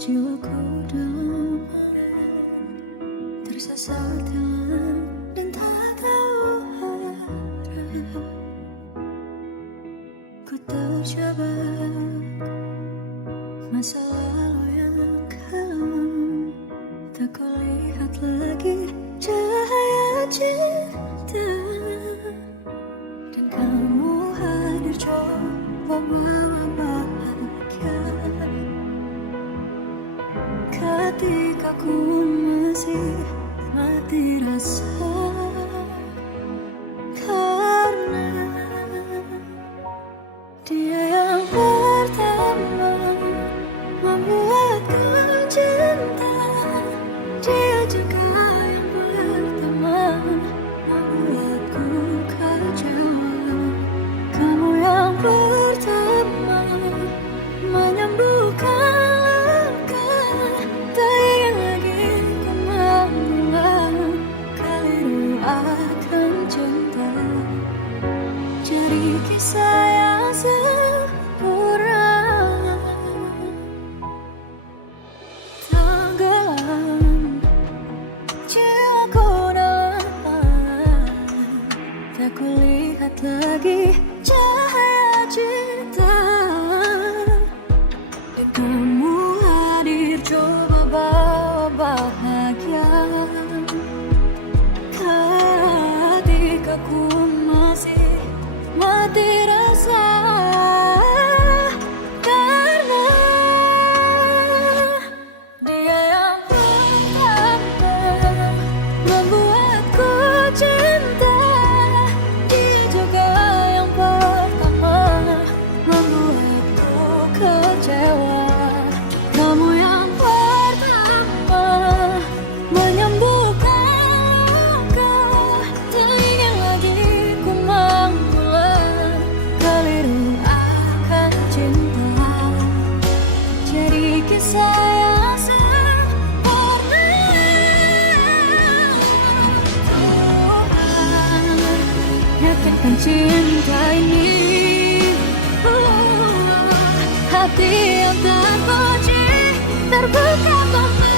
Jiwaku damai, tersesat dalam dan tak tahu arah. Ku terjebak masa lalu yang kelam, tak kulihat lagi cahaya cinta. Dan kamu hadir coba bawa bahagia ketika ku masih mati rasa. Karena dia yang pertama membuatku cinta, dia juga yang pertama membuatku kecewa. Kamu yang pertama menyembuhkan luka, tak ingin lagi ku mengulang keliru akan cinta. Jadi kisah yang sempurna tenggelam jiwaku dalam, tak kulihat lagi cahaya cinta. Dan kamu hadir coba bawa bahagia ketika ku masih mati rasa. Karena dia yang pertama membuatku cinta, dia juga yang pertama membuatku kecewa. Kamu yang pertama menyembuhkan luka, tak ingin lagi ku mengulang keliru akan cinta. Jadi kisah yang sempurna. Tuhan nyatakan cinta ini, hati yang terpuji terbuka kembali.